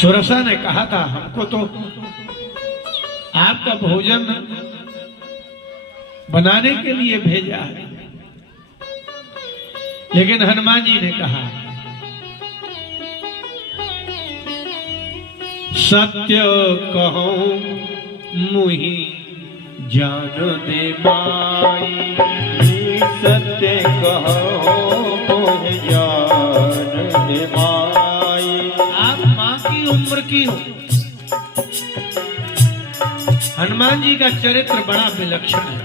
सुरसा ने कहा था हमको तो आपका भोजन बनाने के लिए भेजा है, लेकिन हनुमान जी ने कहा सत्य कहूं मुहि जान दे माई, सत्य कहो मुझे जान दे माई। आप माँ की उम्र की हो। हनुमान जी का चरित्र बड़ा विलक्षण है।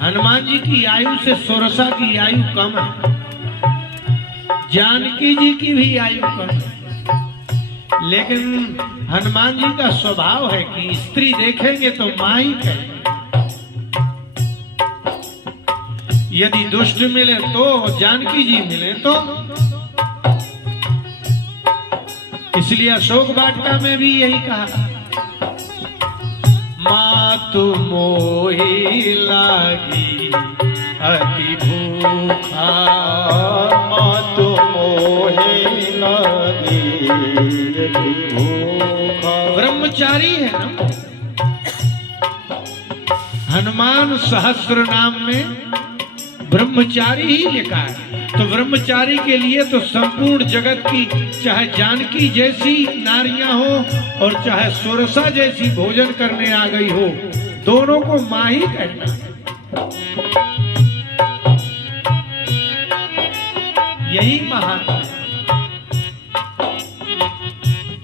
हनुमान जी की आयु से सुरसा की आयु कम है, जानकी जी की भी आयु कम है, लेकिन हनुमान जी का स्वभाव है कि स्त्री देखेंगे तो मां ही कहेंगे। यदि दुष्ट मिले तो, जानकी जी मिले तो। इसलिए अशोक वाटिका में भी यही कहा, मातु मोहि लागी अति भूखा, मातु मोहि लागी अति भूखा। ब्रह्मचारी है ना। हनुमान सहस्त्र नाम में ब्रह्मचारी ही लिखा है, तो ब्रह्मचारी के लिए तो संपूर्ण जगत की, चाहे जानकी जैसी नारियां हो और चाहे सुरसा जैसी भोजन करने आ गई हो, दोनों को मां ही कहना। यही महान है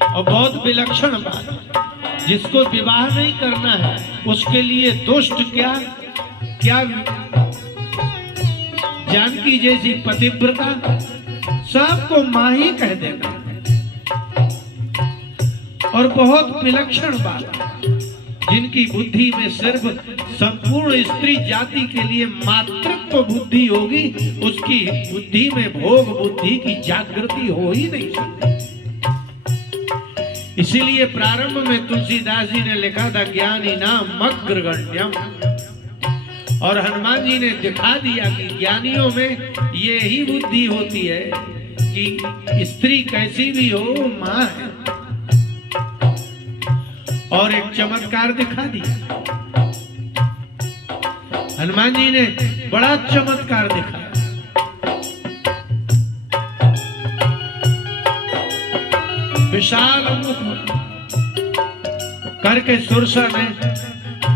और बहुत विलक्षण बात। जिसको विवाह नहीं करना है उसके लिए दुष्ट क्या क्या जानकी जैसी पतिव्रता सबको मां ही कह देना। और बहुत विलक्षण बात, जिनकी बुद्धि में सिर्फ संपूर्ण स्त्री जाति के लिए मातृत्व बुद्धि होगी, उसकी बुद्धि में भोग बुद्धि की जागृति हो ही नहीं सकती। इसीलिए प्रारंभ में तुलसीदास जी ने लिखा था ज्ञानी नाम अग्रगण्यम, और हनुमान जी ने दिखा दिया कि ज्ञानियों में ये ही बुद्धि होती है कि स्त्री कैसी भी हो मां है। और एक चमत्कार दिखा दिया हनुमान जी ने, बड़ा चमत्कार दिखाया। विशाल मुख करके सुरसा ने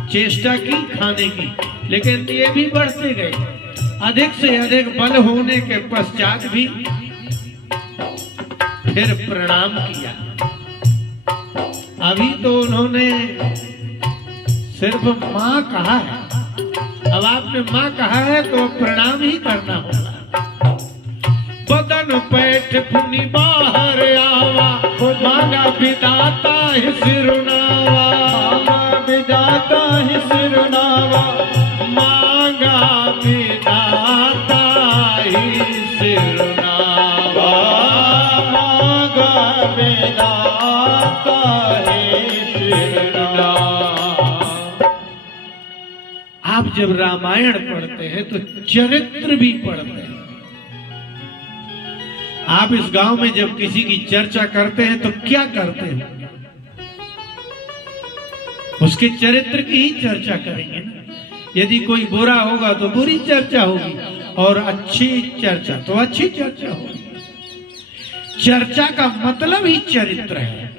चेष्टा की खाने की, लेकिन ये भी बढ़ते गए। अधिक से अधिक बल होने के पश्चात भी फिर प्रणाम किया। अभी तो उन्होंने सिर्फ मां कहा है, अब आपने मां कहा है तो प्रणाम ही करना होगा। बदन पैठ पुनि बाहर आवा, मांगा विदाता ही सिरुनावा, विदाता ही सिरुनावा, मांगा विदाता ही सिरुनावा, मांगा विदाता ही सिरुनावा। आप जब रामायण पढ़ते हैं तो चरित्र भी पढ़ते हैं। आप इस गांव में जब किसी की चर्चा करते हैं तो क्या करते हैं? उसके चरित्र की ही चर्चा करेंगे ना। यदि कोई बुरा होगा तो बुरी चर्चा होगी, और अच्छी चर्चा तो अच्छी चर्चा होगी। चर्चा का मतलब ही चरित्र है।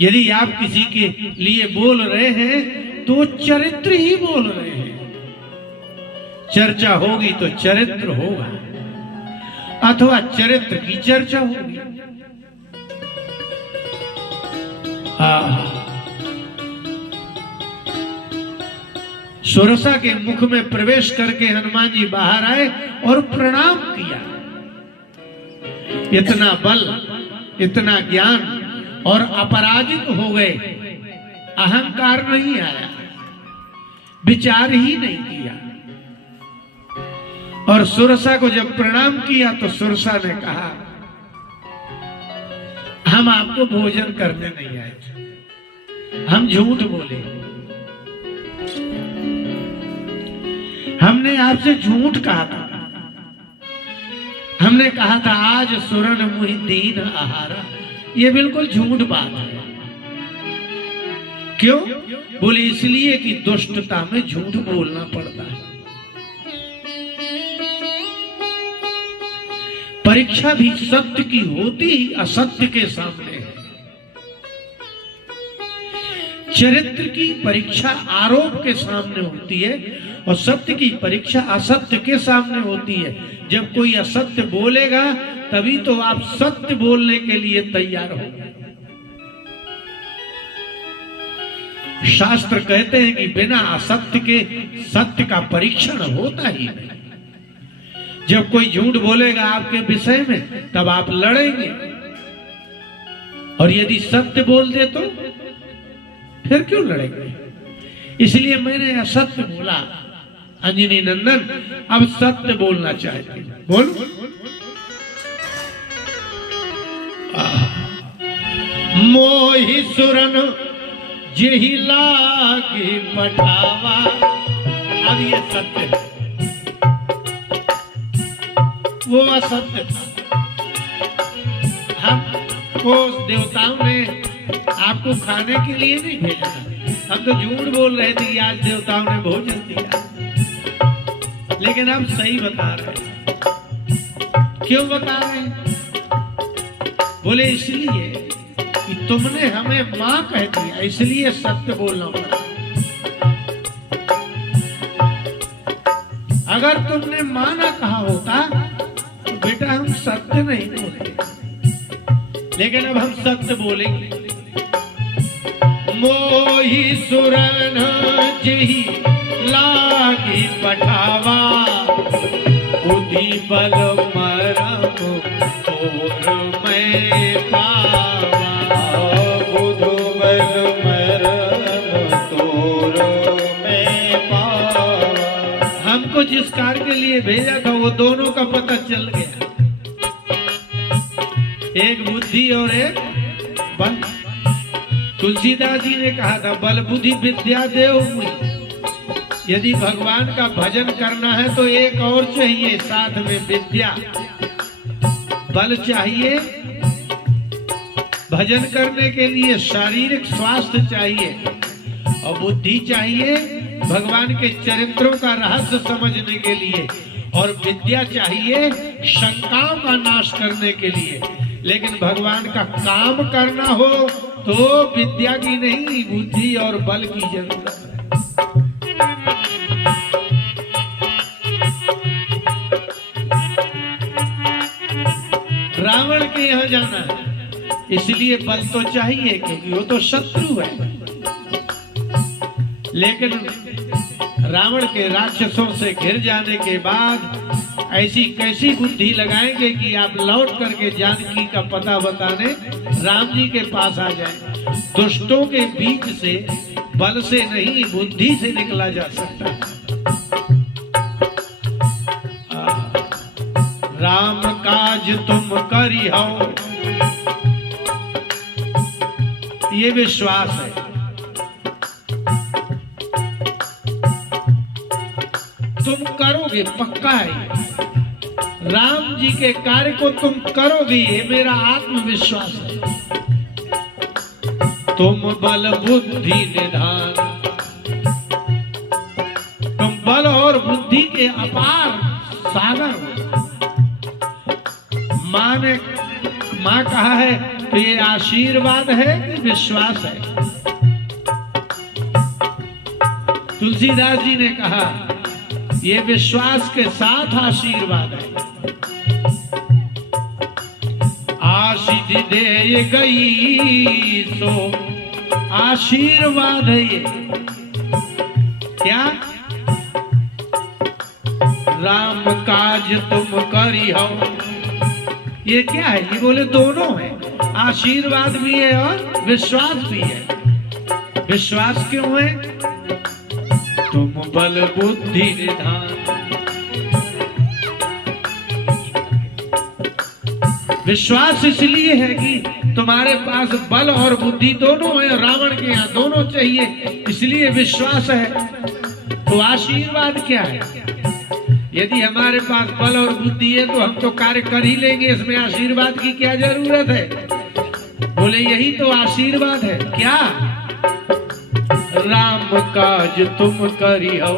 यदि आप किसी के लिए बोल रहे हैं तो चरित्र ही बोल रहे हैं। चर्चा होगी तो चरित्र होगा, अथवा चरित्र की चर्चा होगी। सुरसा के मुख में प्रवेश करके हनुमान जी बाहर आए और प्रणाम किया। इतना बल, इतना ज्ञान, और अपराजित हो गए। अहंकार नहीं आया, विचार ही नहीं किया। और सुरसा को जब प्रणाम किया तो सुरसा ने कहा, हम आपको भोजन करने नहीं आए थे, हम झूठ बोले, हमने आपसे झूठ कहा था, हमने कहा था आज सुरन मुहि दीन आहारा, ये बिल्कुल झूठ बात है। क्यों? बोले इसलिए कि दुष्टता में झूठ बोलना पड़ता है। परीक्षा भी सत्य की होती ही असत्य के सामने है। चरित्र की परीक्षा आरोप के सामने होती है और सत्य की परीक्षा असत्य के सामने होती है। जब कोई असत्य बोलेगा तभी तो आप सत्य बोलने के लिए तैयार हो। शास्त्र कहते हैं कि बिना असत्य के सत्य का परीक्षण होता ही नहीं। जब कोई झूठ बोलेगा आपके विषय में तब आप लड़ेंगे, और यदि सत्य बोल दे तो फिर क्यों लड़ेंगे? इसलिए मैंने असत्य बोला। अंजनी नंदन अब सत्य बोलना चाहते हैं, बोल। मोहि सुरन जेहि लागी पठावा। अब ये सत्य है, वो असत्य था। हमको देवताओं ने आपको खाने के लिए नहीं भेजा, हम तो झूठ बोल रहे थे कि आज देवताओं ने भोजन दिया, लेकिन अब सही बता रहे हैं। क्यों बता रहे हैं? बोले इसलिए कि तुमने हमें मां कह दिया, इसलिए सत्य बोलना पड़ा। अगर तुमने मां ना कहा होता तो बेटा हम सत्य नहीं बोलेंगे, लेकिन अब हम सत्य बोलेंगे। मोहि सुरन जेहि लागी पठावा, बुद्धि बल मरम तोर मैं पावा। बुधु बल मरम तोर मैं पावा। हमको जिस कार्य के लिए भेजा था वो दोनों का पता चल गया, एक बुद्धि और एक बल। तुलसीदास जी ने कहा था बल बुद्धि विद्या देव मुझे। यदि भगवान का भजन करना है तो एक और चाहिए साथ में, विद्या। बल चाहिए भजन करने के लिए, शारीरिक स्वास्थ्य चाहिए, और बुद्धि चाहिए भगवान के चरित्रों का रहस्य समझने के लिए, और विद्या चाहिए शंकाओं का नाश करने के लिए। लेकिन भगवान का काम करना हो तो विद्या की नहीं, बुद्धि और बल की जरूरत है। रावण के यहाँ जाना है, इसलिए बल तो चाहिए क्योंकि वो तो शत्रु है। लेकिन रावण के राक्षसों से घिर जाने के बाद ऐसी कैसी बुद्धि लगाएंगे कि आप लौट करके जानकी का पता बताने राम जी के पास आ जाए। दुष्टों के बीच से बल से नहीं, बुद्धि से निकला जा सकता है। राम काज तुम करी हो, ये विश्वास है। तुम करोगे, पक्का है। राम जी के कार्य को तुम करोगे, ये मेरा आत्मविश्वास है। तुम बल बुद्धि निधान, तुम बल और बुद्धि के अपार सागर हो। मां कहा है तो ये आशीर्वाद है कि विश्वास है? तुलसीदास जी ने कहा ये विश्वास के साथ आशीर्वाद है। आशीष दे गई सो आशीर्वाद है ये। क्या? राम काज तुम करी हो, ये क्या है? ये बोले दोनों है, आशीर्वाद भी है और विश्वास भी है। विश्वास क्यों है? तुम बल बुद्धि निधान। विश्वास इसलिए है कि तुम्हारे पास बल और बुद्धि दोनों है, रावण के यहाँ दोनों चाहिए, इसलिए विश्वास है। तो आशीर्वाद क्या है? यदि हमारे पास बल और बुद्धि है तो हम तो कार्य कर ही लेंगे, इसमें आशीर्वाद की क्या जरूरत है? बोले यही तो आशीर्वाद है। क्या? राम काज तुम करियो,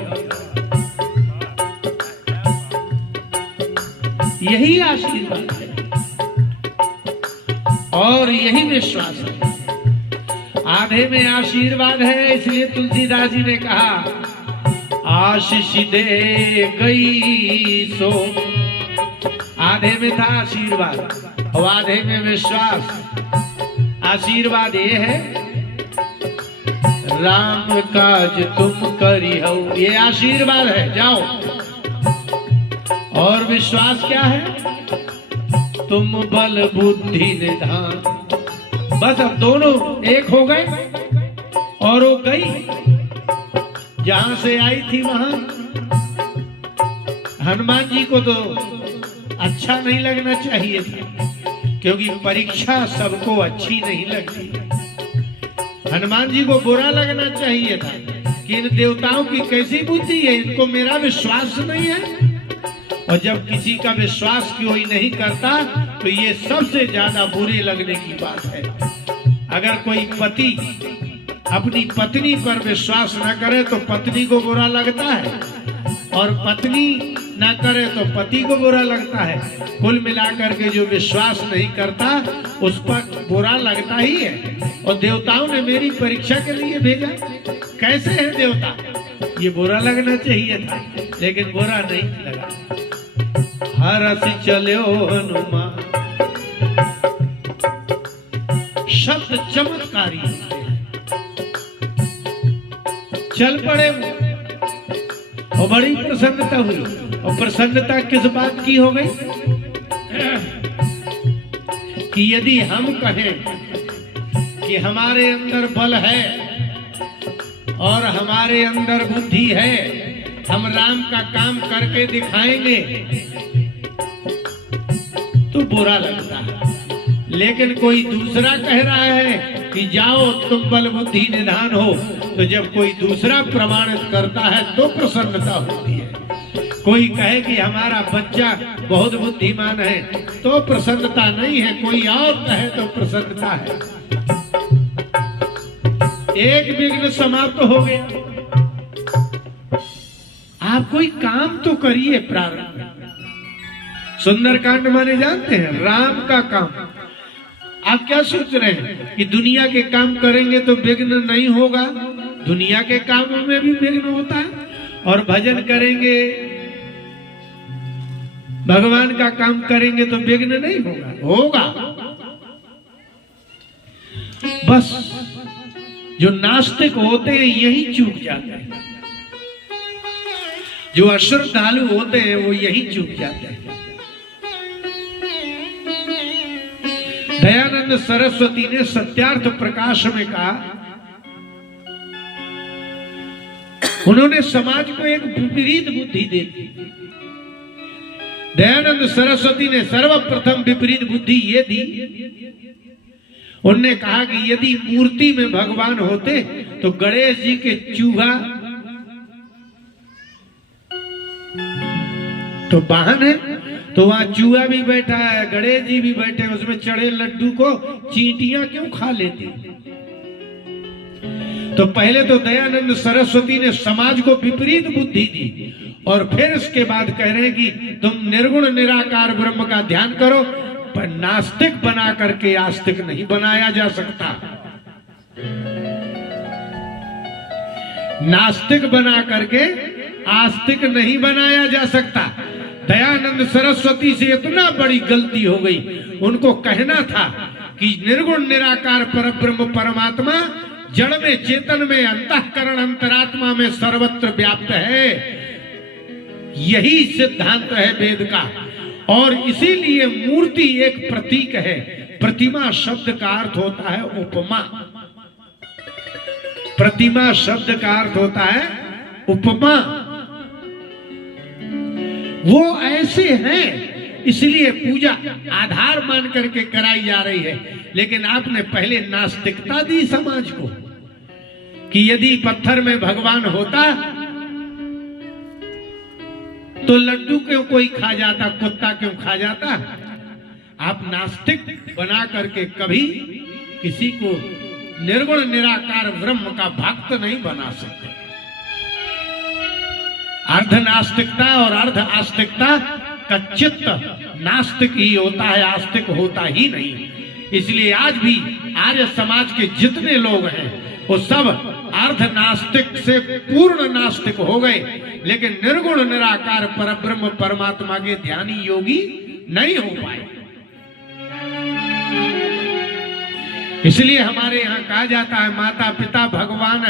यही आशीर्वाद है और यही विश्वास है। आधे में आशीर्वाद है, इसलिए तुलसीदास जी ने कहा आशीष दे गई सो। आधे में था आशीर्वाद और आधे में विश्वास। आशीर्वाद ये है राम काज तुम करियो, ये आशीर्वाद है, जाओ। और विश्वास क्या है? तुम बल बुद्धि निधान। बस अब दोनों एक हो गए और वो गई जहां से आई थी वहां। हनुमान जी को तो अच्छा नहीं लगना चाहिए था, क्योंकि परीक्षा सबको अच्छी नहीं लगती। हनुमान जी को बुरा लगना चाहिए था कि इन देवताओं की कैसी बुद्धि है, इनको मेरा विश्वास नहीं है। और जब किसी का विश्वास कोई नहीं करता तो ये सबसे ज्यादा बुरे लगने की बात है। अगर कोई पति अपनी पत्नी पर विश्वास न करे तो पत्नी को बुरा लगता है, और पत्नी न करे तो पति को बुरा लगता है। कुल मिलाकर के जो विश्वास नहीं करता उस पर बुरा लगता ही है। और देवताओं ने मेरी परीक्षा के लिए भेजा, कैसे है देवता? ये बुरा लगना चाहिए था, लेकिन बुरा नहीं लगा। हरस चलो हनुमान, शब्द चमत्कारी चल पड़े और बड़ी प्रसन्नता हुई। और प्रसन्नता किस बात की हो गई? कि यदि हम कहें कि हमारे अंदर बल है और हमारे अंदर बुद्धि है, हम राम का काम करके दिखाएंगे, तो बुरा लगता है। लेकिन कोई दूसरा कह रहा है कि जाओ तुम बल बुद्धि निधान हो, तो जब कोई दूसरा प्रमाणित करता है तो प्रसन्नता होती है। कोई कहे कि हमारा बच्चा बहुत बुद्धिमान है तो प्रसन्नता नहीं है, कोई और कहे तो प्रसन्नता है। एक विघ्न समाप्त हो गया। आप कोई काम तो करिए प्रारंभ। सुंदरकांड माने जानते हैं, राम का काम। आप क्या सोच रहे हैं कि दुनिया के काम करेंगे तो विघ्न नहीं होगा? दुनिया के कामों में भी विघ्न होता है। और भजन करेंगे, भगवान का काम करेंगे तो विघ्न नहीं होगा? होगा। बस जो नास्तिक होते हैं यही चूक जाते हैं, जो अश्रद्धालु होते हैं वो यही चूक जाते हैं। दयानंद सरस्वती ने सत्यार्थ प्रकाश में कहा, उन्होंने समाज को एक विपरीत बुद्धि दे दी। दयानंद सरस्वती ने सर्वप्रथम विपरीत बुद्धि ये दी, उन्होंने कहा कि यदि मूर्ति में भगवान होते तो गणेश जी के चूहा तो वाहन है, तो वहां चूहा भी बैठा है, गणेश जी भी बैठे, उसमें चढ़े लड्डू को चींटियां क्यों खा लेती? तो पहले तो दयानंद सरस्वती ने समाज को विपरीत बुद्धि दी, और फिर इसके बाद कह रहे हैं कि तुम निर्गुण निराकार ब्रह्म का ध्यान करो, पर नास्तिक बना करके आस्तिक नहीं बनाया जा सकता। नास्तिक बना करके आस्तिक नहीं बनाया जा सकता। दयानंद सरस्वती से इतना बड़ी गलती हो गई, उनको कहना था कि निर्गुण निराकार परब्रह्म परमात्मा जड़ में चेतन में अंतःकरण अंतरात्मा में सर्वत्र व्याप्त है, यही सिद्धांत है वेद का। और इसीलिए मूर्ति एक प्रतीक है। प्रतिमा शब्द का अर्थ होता है उपमा। प्रतिमा शब्द का अर्थ होता है उपमा। वो ऐसे हैं, इसलिए पूजा आधार मान करके कराई जा रही है। लेकिन आपने पहले नास्तिकता दी समाज को कि यदि पत्थर में भगवान होता तो लड्डू क्यों कोई खा जाता, कुत्ता क्यों खा जाता? आप नास्तिक बना करके कभी किसी को निर्गुण निराकार ब्रह्म का भक्त नहीं बना सकते। अर्ध नास्तिकता और अर्ध आस्तिकता का चित्त नास्तिक ही होता है, आस्तिक होता ही नहीं। इसलिए आज भी आर्य समाज के जितने लोग हैं वो सब अर्ध नास्तिक से पूर्ण नास्तिक हो गए, लेकिन निर्गुण निराकार परब्रह्म परमात्मा के ध्यानी योगी नहीं हो पाए। इसलिए हमारे यहाँ कहा जाता है माता पिता भगवान है।